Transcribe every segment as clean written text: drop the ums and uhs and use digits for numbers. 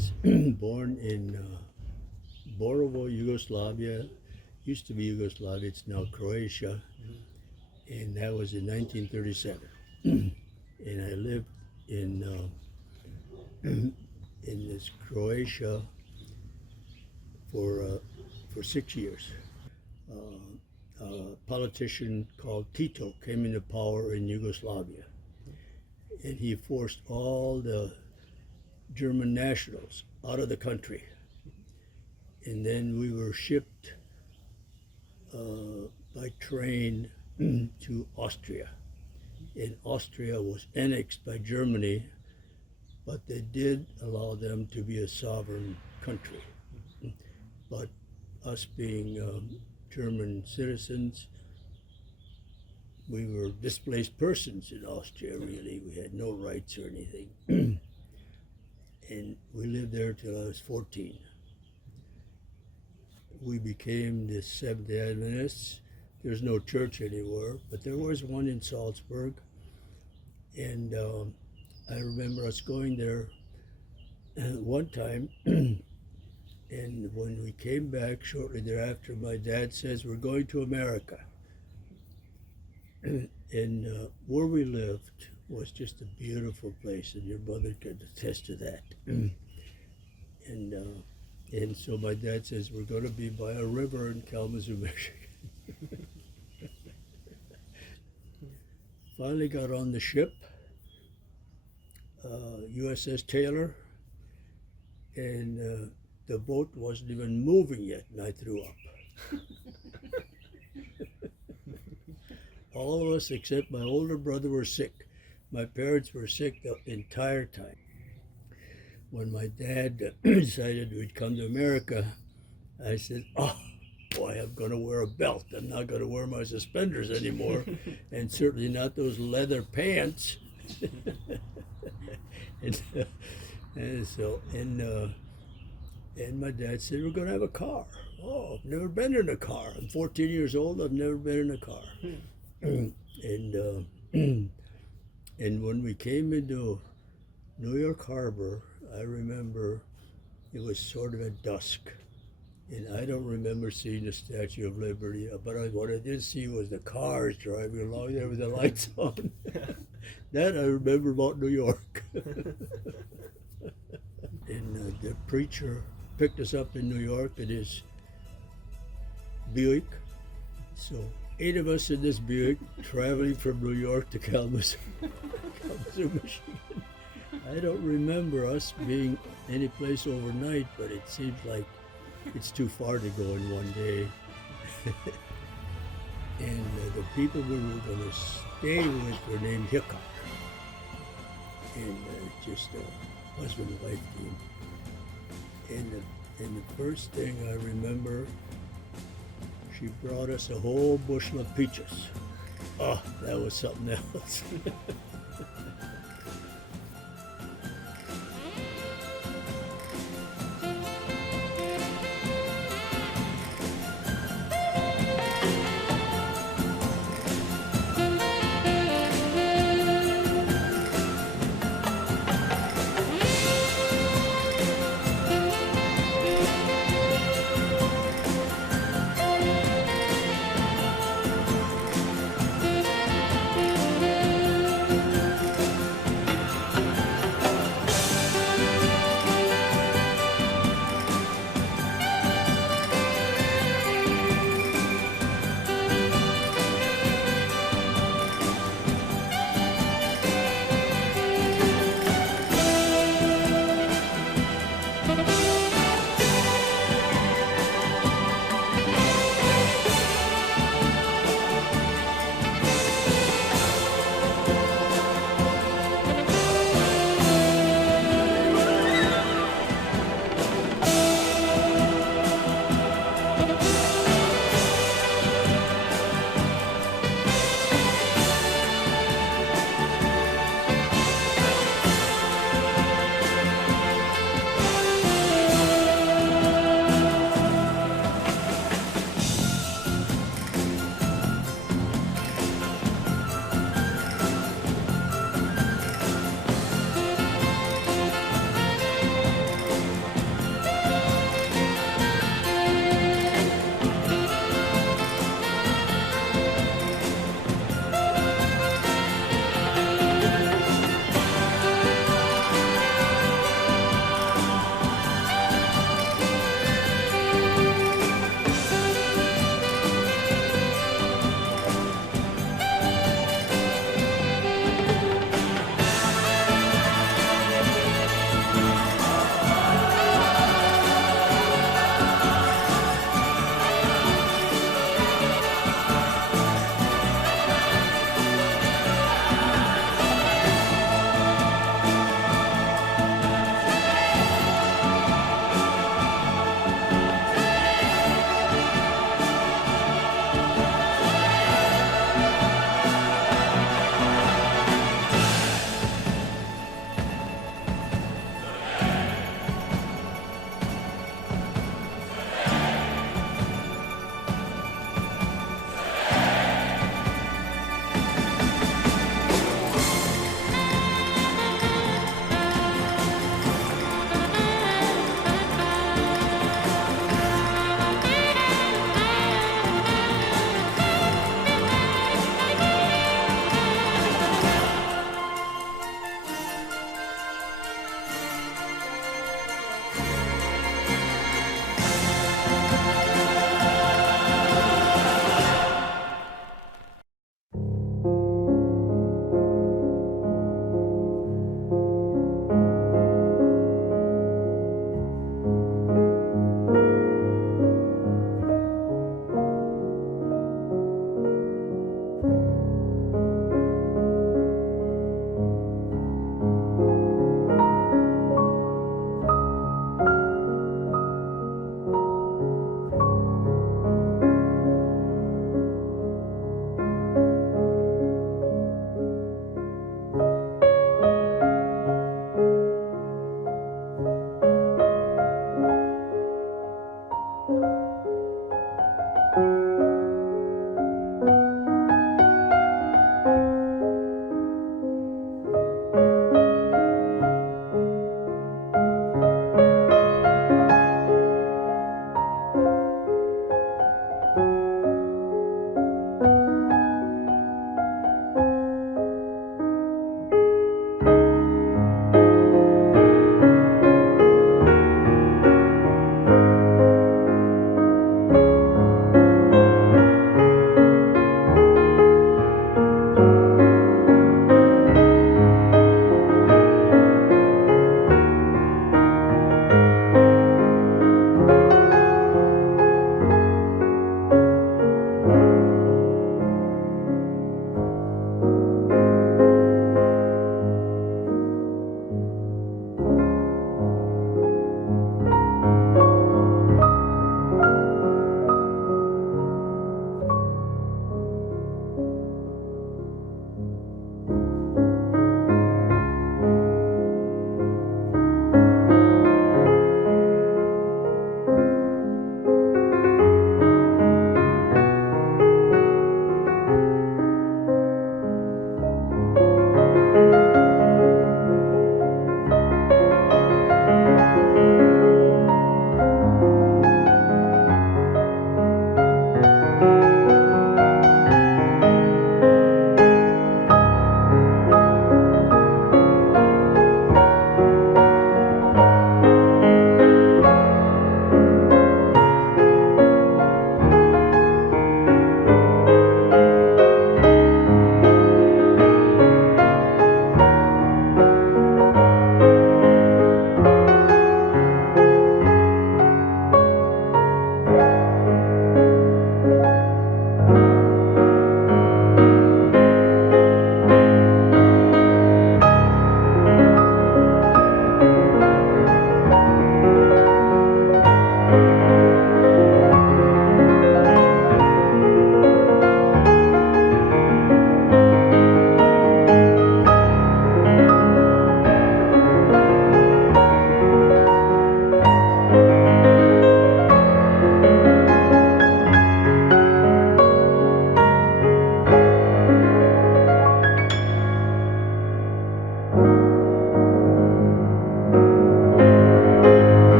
was born in Borovo, Yugoslavia. Used to be Yugoslavia, it's now Croatia. And that was in 1937. And I lived in this Croatia for 6 years. A politician called Tito came into power in Yugoslavia, and he forced all the German nationals out of the country. And then we were shipped by train to Austria. And Austria was annexed by Germany, but they did allow them to be a sovereign country. But us being German citizens, we were displaced persons in Austria, really. We had no rights or anything. And we lived there till I was 14. We became the Seventh-day Adventists. There's no church anywhere, but there was one in Salzburg. And I remember us going there one time, and when we came back shortly thereafter, my dad says, "We're going to America." And where we lived was just a beautiful place, and your mother could attest to that. And so my dad says, "We're going to be by a river in Kalamazoo, Michigan." Finally got on the ship, USS Taylor, and the boat wasn't even moving yet, and I threw up. All of us except my older brother were sick. My parents were sick the entire time. When my dad decided we'd come to America, I said, "Oh, boy, I'm going to wear a belt. I'm not going to wear my suspenders anymore, and certainly not those leather pants." And my dad said, "We're going to have a car." Oh, I've never been in a car. I'm 14 years old. I've never been in a car. And when we came into New York Harbor, I remember it was sort of at dusk. And I don't remember seeing the Statue of Liberty, but what I did see was the cars driving along there with the lights on. That I remember about New York. And the preacher picked us up in New York in his Buick. So 8 of us in this Buick traveling from New York to Kalamazoo, Michigan. I don't remember us being any place overnight, but it seems like it's too far to go in one day. And the people we were going to stay with were named Hickok. And just a husband and wife team. And the first thing I remember, she brought us a whole bushel of peaches. Oh, that was something else.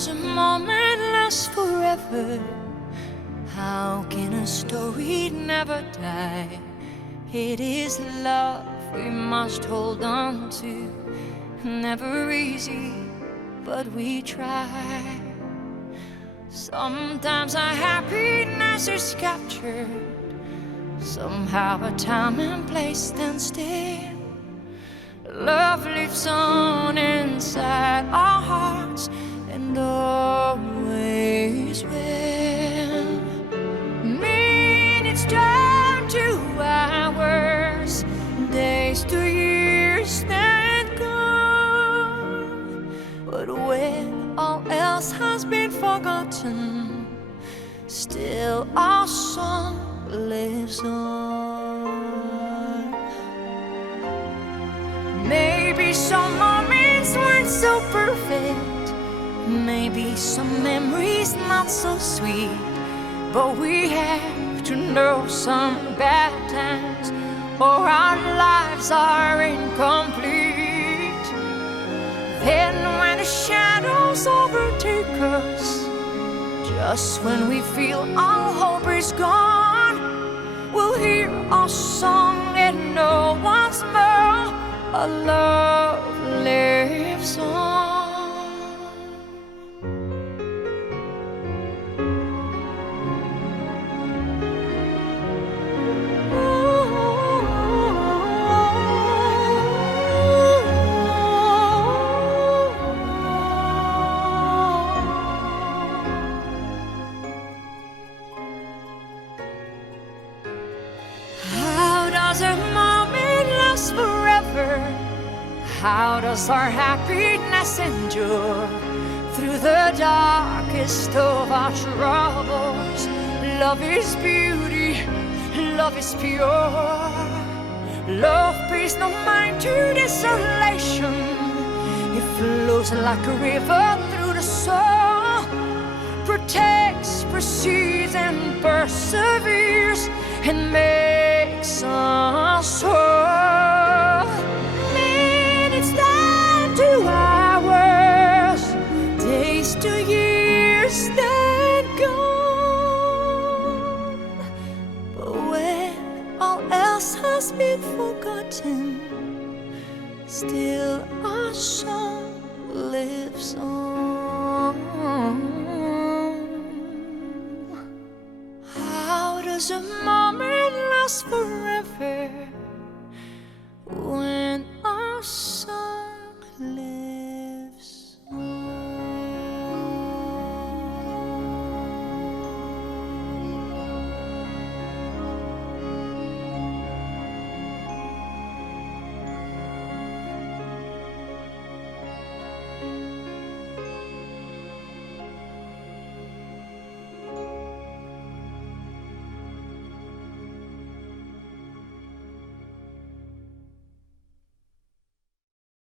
does a moment last forever? How can a story never die? It is love we must hold on to. Never easy, but we try. Sometimes our happiness is captured. Somehow a time and place stand still. Love lives on inside our hearts and always will. Minutes turn to hours, days to years that gone. But when all else has been forgotten, still our song lives on. Maybe some moments weren't so perfect, maybe some memories not so sweet, but we have to know some bad times or our lives are incomplete. Then when the shadows overtake us, just when we feel all hope is gone, we'll hear our song and know once more our love lives on. How does a moment last forever? How does our happiness endure through the darkest of our troubles? Love is beauty, love is pure. Love pays no mind to desolation. It flows like a river through the soul, protects, precedes, and perseveres, and makes us whole. Minutes down to hours, days to years that gone. But when all else has been forgotten, still our song lives on. How does a